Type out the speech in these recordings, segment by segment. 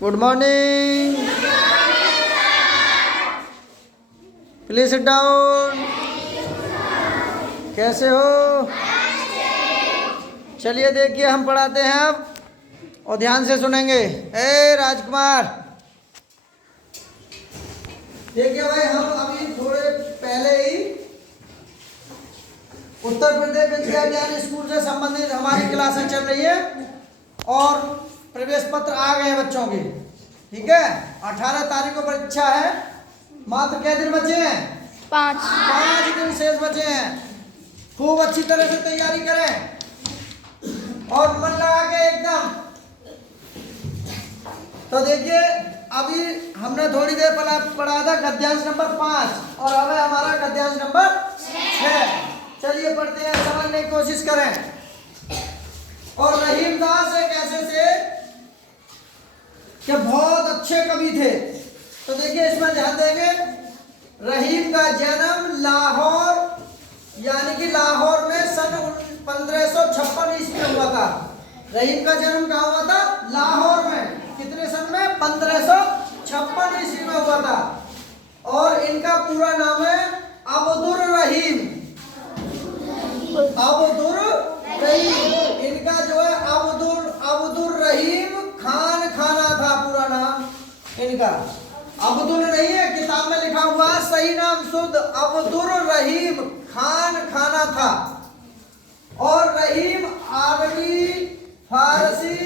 Good morning. Please sit down. कैसे हो? चलिए देखिए हम पढ़ाते हैं अब और ध्यान से सुनेंगे। ए राजकुमार, देखिए भाई, हम अभी थोड़े पहले ही उत्तर प्रदेश विद्या ज्ञान स्कूल से संबंधित हमारी क्लासें चल रही है और प्रवेश पत्र आ गए हैं बच्चों के। ठीक है, 18 तारीख को परीक्षा है। मात्र क्या दिन बचे हैं? 5 दिन शेष बचे हैं। खूब अच्छी तरह से तैयारी करें और मन लगा के एकदम। तो देखिए अभी हमने थोड़ी देर पढ़ा था गद्यांश नंबर 5 और अब है हमारा गद्यांश नंबर 6। चलिए पढ़ते हैं, समझने की कोशिश करें। और रहीमदास एक ऐसे थे कि बहुत अच्छे कवि थे। तो देखिए इसमें ध्यान देंगे, रहीम का जन्म लाहौर यानी कि लाहौर में सन 1556 ईस्वी में हुआ था। रहीम का जन्म कहाँ हुआ था? लाहौर में। कितने सन में? 1556 ईस्वी में हुआ था। और इनका पूरा नाम है अब्दुर रहीम। अब्दुर रहीम इनका जो है अब्दुर रहीम खान खाना था पूरा नाम इनका। अब्दुल नहीं है, किताब में लिखा हुआ है सही नाम शुद्ध अब्दुर रहीम खान खाना था। और रहीम अरबी, फारसी,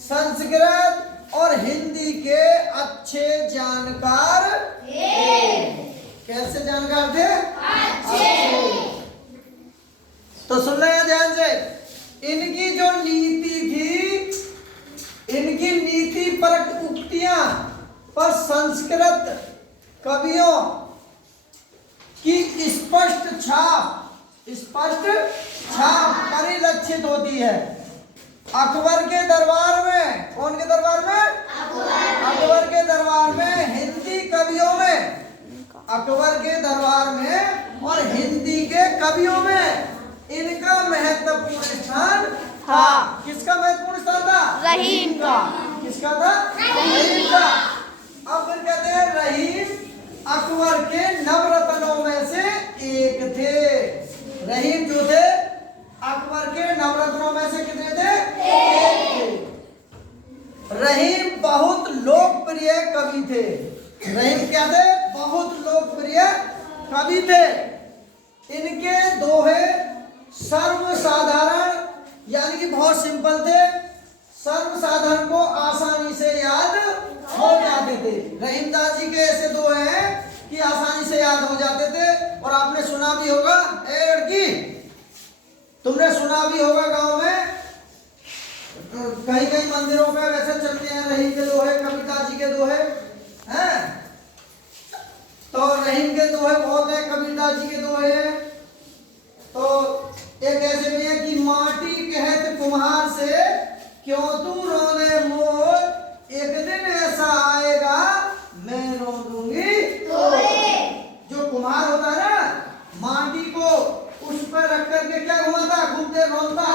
संस्कृत और हिंदी के अच्छे जानकार थे। कैसे जानकार थे? अच्छे। तो सुन रहे हैं ध्यान से। इनकी जो नीति थी, इनकी नीति परक उक्तियां पर संस्कृत कवियों की स्पष्ट छाप परिलक्षित होती है। अकबर के दरबार में, कौन के दरबार में? अकबर के दरबार में हिंदी कवियों में, अकबर के दरबार में और हिंदी के कवियों में इनका महत्वपूर्ण स्थान था। किसका महत्वपूर्ण स्थान था? रहीम का। किसका था? रहीम का। अब फिर कहते हैं रहीम अकबर के नवरत्नों में से एक थे। रहीम जो थे अकबर के नवरत्नों में से कितने थे? एक थे। रहीम बहुत लोकप्रिय कवि थे। रहीम क्या थे? बहुत लोकप्रिय कवि थे। इनके दोहे सर्वसाधारण यानी कि बहुत सिंपल थे, सर्वसाधारण को आसानी से याद हो जाते थे। रहीमदास जी के ऐसे दोहे हैं कि आसानी से याद हो जाते थे। और आपने सुना भी होगा, ए लड़की, तुमने सुना भी होगा गांव में कहीं कहीं मंदिरों में वैसे चलते हैं रहीम के दोहे, कबीरदास जी के दोहे हैं। तो रहीम के दोहे बहुत है, कबीरदास जी के दोहे हैं। तो एक ऐसे भी है कि माटी कहत कुम्हार से क्यों तू रोने मोर, एक दिन ऐसा आएगा मैं रो दूंगी तोरे। जो कुम्हार होता है ना, माटी को उस पर रख करके क्या घुमाता है? घूमते रोता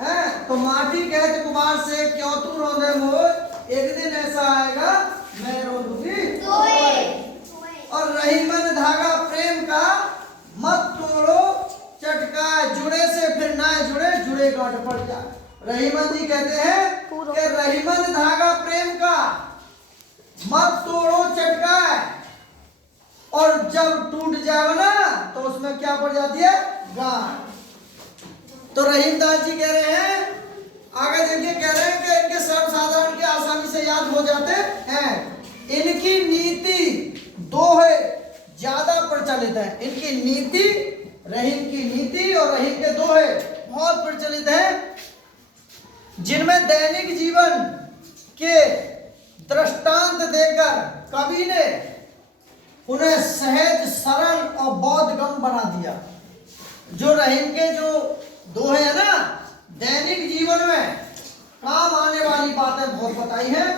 है। तो माटी कहत कुम्हार से क्यों तू रोने मोर, एक दिन ऐसा आएगा मैं रो दूंगी तोरे। और रहीमन धागा प्रेम का मत तोड़ो चटका, जुड़े से फिर ना जुड़े, जुड़े गांठ पड़ जाए। रहीमन जी कहते हैं कि रहीमन धागा प्रेम का मत तोड़ो चटका, और जब टूट जाए ना तो उसमें क्या पड़ जाती है? गांठ। तो रहीमदास जी कह रहे हैं, आगे देखिए, कह रहे हैं कि इनके सर्वसाधारण के आसानी से याद हो जाते हैं। इनकी नीति दोहे ज्यादा प्रचलित है। इनकी नीति, रहीम की नीति और रहीम के दोहे बहुत प्रचलित हैं, जिनमें दैनिक जीवन के दृष्टांत देकर कवि ने उन्हें सहज, सरल और बोधगम्य बना दिया। जो रहीम के जो दोहे है ना, दैनिक जीवन में काम आने वाली बातें बहुत बताई हैं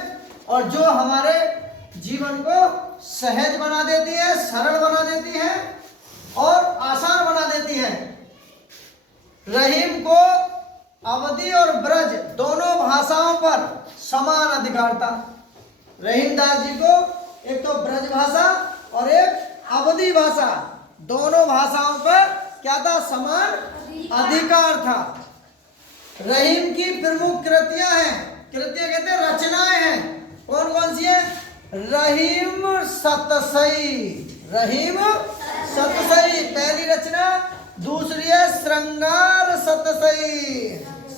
और जो हमारे जीवन को सहज बना देती है, सरल बना देती है और आसान बना देती है। रहीम को अवधी और ब्रज दोनों भाषाओं पर समान अधिकार था। रहीमदास जी को एक तो ब्रज भाषा और एक अवधी भाषा, दोनों भाषाओं पर क्या था? समान अधिकार था। रहीम की प्रमुख कृतियां हैं, कृतियां कहते हैं रचनाएं हैं, कौन कौन सी है? रहीम सतसई, रहीम सतसई पहली रचना, दूसरी है श्रृंगार सतसई,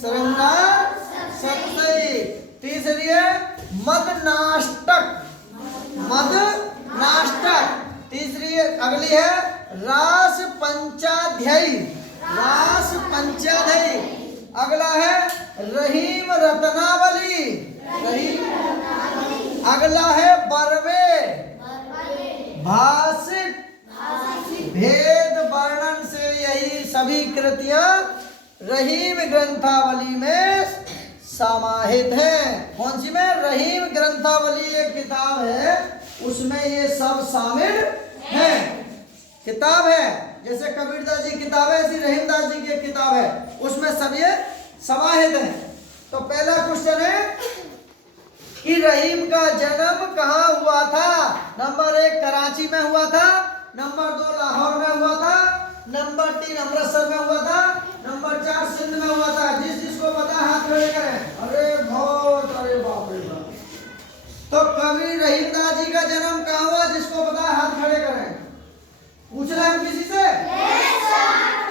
श्रृंगार सतसई, तीसरी है मद नाष्टक, मद नाष्टक, तीसरी है, अगली है रास पंचाध्यायी, रास पंचाध्यायी, अगला है रहीम रत्नावली, रहीम, अगला है बरवे भाषिक भेद वर्णन से, यही सभी कृतियां रहीम ग्रंथावली में समाहित हैं। कौन सी में? रहीम ग्रंथावली एक किताब है, उसमें ये सब शामिल है, किताब है। जैसे कबीरदास जी किताब है, ऐसी रहीमदास जी की एक किताब है, उसमें सब ये समाहित है। तो पहला क्वेश्चन है कि रहीम का जन्म कहाँ हुआ था? नंबर 1 कराची में हुआ था, नंबर 2 लाहौर में हुआ था, नंबर 3 अमृतसर में हुआ था, नंबर 4 सिंध में हुआ था। जिसको पता है हाथ खड़े करें। अरे बहुत, अरे बाप रे बाप। तो कवि रहीमदास जी का जन्म कहाँ हुआ? जिसको पता है हाथ खड़े करें। पूछना है किसी से?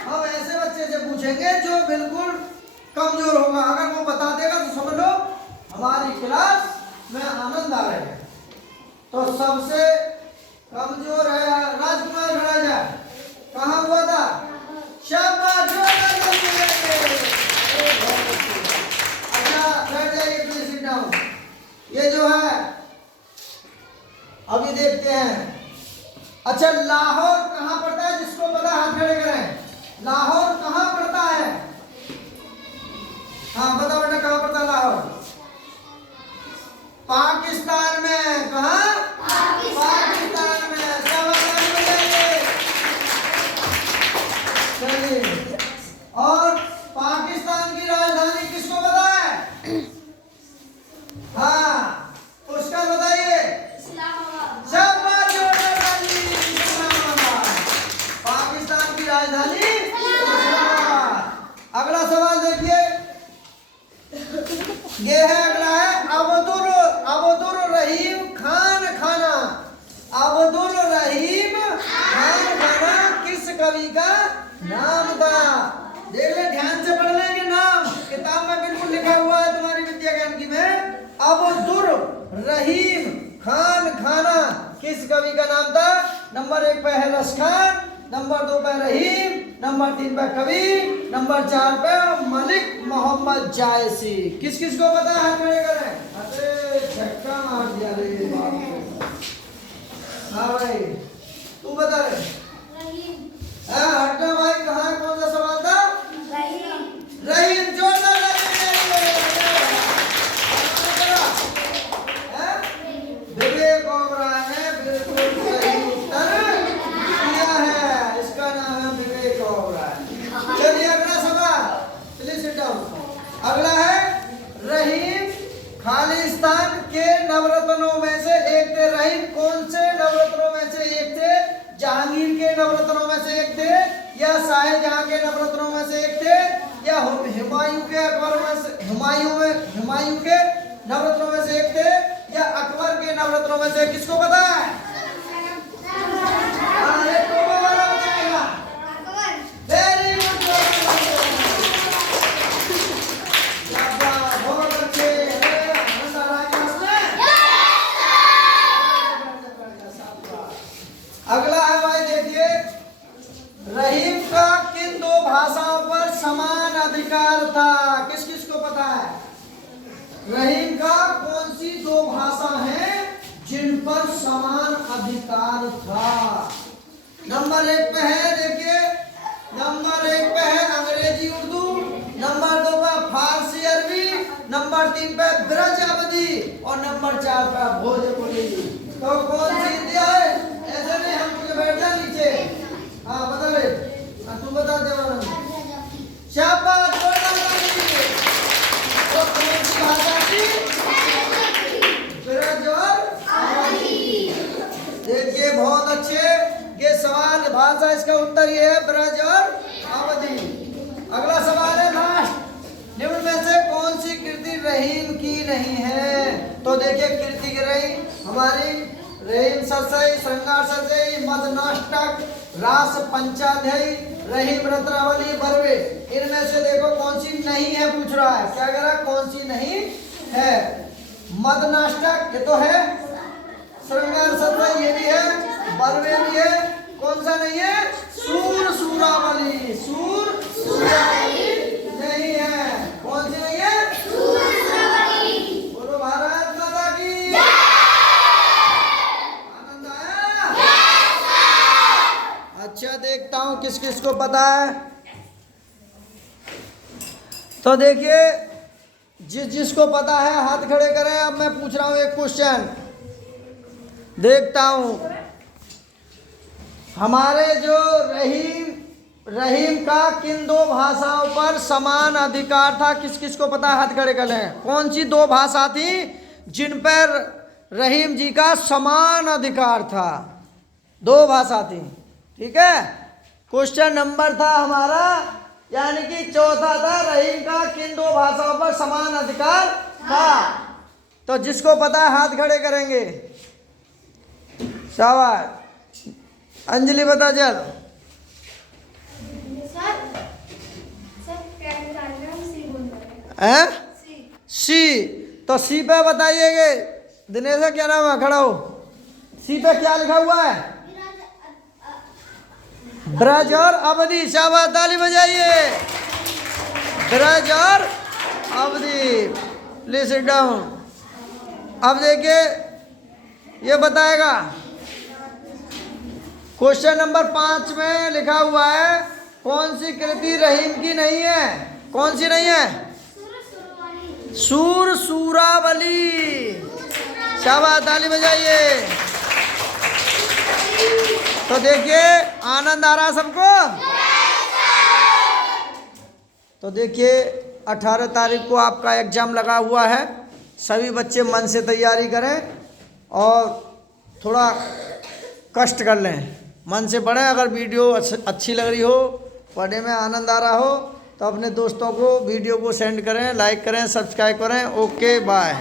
हम ऐसे बच्चे से पूछेंगे जो बिल्कुल कमजोर होगा, अगर वो बता देगा तो समझ लो हमारी क्लास में आनंद आ रहा है। तो सबसे कमजोर है राजकुमार खड़ा जाए, कहाँ हुआ था? शाबाश, अच्छा बैठ जाइए, प्लीज सिट डाउन। ये जो है अभी देखते हैं। अच्छा, लाहौर कहाँ पड़ता है? जिसको पता हाथ खड़े करें। लाहौर कहाँ पड़ता है? हाँ बताओ बेटा, कहाँ पड़ता है लाहौर? पाकिस्तान में। कहाँ? पाकिस्तान में। चलिए, और पाकिस्तान की राजधानी किसको पता है? हाँ, उसका बताइए। पाकिस्तान की राजधानी इस्लामाबाद। अगला सवाल देखिए, ये है, अगला है अब्दुल रहीम खान खाना। अब्दुल रहीम खान खाना किस कवि का नाम था? देख ले, ध्यान से पढ़ लेंगे नाम, किताब में बिल्कुल लिखा हुआ है तुम्हारी विद्या ज्ञान की में। अब्दुल रहीम खान खाना किस कवि का नाम था? नंबर 1 पे है रस खान, नंबर 2 पे रहीम, नंबर 3 पे कवि, नंबर 4 पे मलिक मोहम्मद जायसी। किस किस को पता है? खड़े करें। अरे झटका मार दिया रे बाप रे। हाँ भाई, तू बता रे। हटना भाई, कहाँ कौन सा सवाल था? रहीम। जोरदार विवेक ओबराय ने बिल्कुल सही उत्तर दिया है, इसका नाम है विवेक ओबराय। चलिए अगला सवाल, प्लीज सिट डाउन। अगला है, रहीम खालिस्तान के नवरत्नों में से एक थे। रहीम कौन से नवरत्नों में से एक थे? जहांगीर के नवरत्नों में से एक थे, या शाहजहां के नवरत्नों में से एक थे, या हुमायूं के अकबर में से हुमायूं के नवरत्नों में से एक थे, या अकबर के नवरत्नों में से? किसको पता है? वेरी गुड, बहुत अच्छे। अगला है भाई, देखिए, रहीम का किन 2 भाषाओं पर समान अधिकार था? किस किस को पता है? रहीम का कौन सी 2 भाषा है जिन पर समान अधिकार था? नंबर 1 पे है, देखिए, नंबर 1 पे है अंग्रेजी उर्दू, नंबर 2 पे फारसी अरबी, नंबर 3 पे ब्रज अवधी, और नंबर 4 पे भोजपुरी। तो कौन सी दिया है? ऐसे नहीं, हम तुझे बैठ जा नीचे। हाँ बता रे, तू बता देवानंद। शाबाश, तो कौन सी भाषा थी? ब्रज और भाषा, इसका उत्तर ये है ब्रज और अवधि। अगला सवाल है लास्ट, निम्न में से कौन सी कृति रहीम की नहीं है? तो देखिए कृति की रहीम हमारी रहीम सरसई, श्रृंगार सरसई, मदनाष्टक, रास पंचाध्यायी, रहीम रत्नावली, बरवे। इनमें से देखो कौन सी नहीं है पूछ रहा है। क्या कह रहा है? कौन सी नहीं है? मदनाष्टक ये तो है, श्रृंगार सरसई ये भी है, बरवे भी है। कौन सा नहीं है? सूर सूरावली। सूर सूरावली नहीं है। कौन सी नहीं है? सूर सूरावली। बोलो भारत माता की। आनंद आया? अच्छा देखता हूं किस किस को पता है। तो देखिए जिस जिसको पता है हाथ खड़े करें। अब मैं पूछ रहा हूं एक क्वेश्चन, देखता हूं हमारे जो रहीम का किन दो भाषाओं पर समान अधिकार था? किस किस को पता है? हाथ खड़े कर लें। कौन सी दो भाषा थी जिन पर रहीम जी का समान अधिकार था? दो भाषा थी, ठीक है। क्वेश्चन नंबर था हमारा, यानी कि चौथा था रहीम का किन दो भाषाओं पर समान अधिकार था। तो जिसको पता है हाथ खड़े करेंगे। शाबाश। अंजलि बता चल। हैं? सी। तो सी पे बताइएगा। दिनेश क्या नाम है? खड़ा हो। सी पे क्या लिखा हुआ है? ब्रज और अवधि। शाबाश, ताली बजाइए। ब्रज और अवधि। Please sit down. अब देखिए ये बताएगा क्वेश्चन नंबर 5 में लिखा हुआ है कौन सी कृति रहीम की नहीं है? कौन सी नहीं है? सूर सूरावली। शाबाश, ताली बजाइए। तो देखिए आनंद आ रहा सबको? तो देखिए 18 तारीख को आपका एग्जाम लगा हुआ है। सभी बच्चे मन से तैयारी करें और थोड़ा कष्ट कर लें, मन से पढ़ें। अगर वीडियो अच्छी लग रही हो, पढ़ने में आनंद आ रहा हो, तो अपने दोस्तों को वीडियो को सेंड करें, लाइक करें, सब्सक्राइब करें। Okay bye.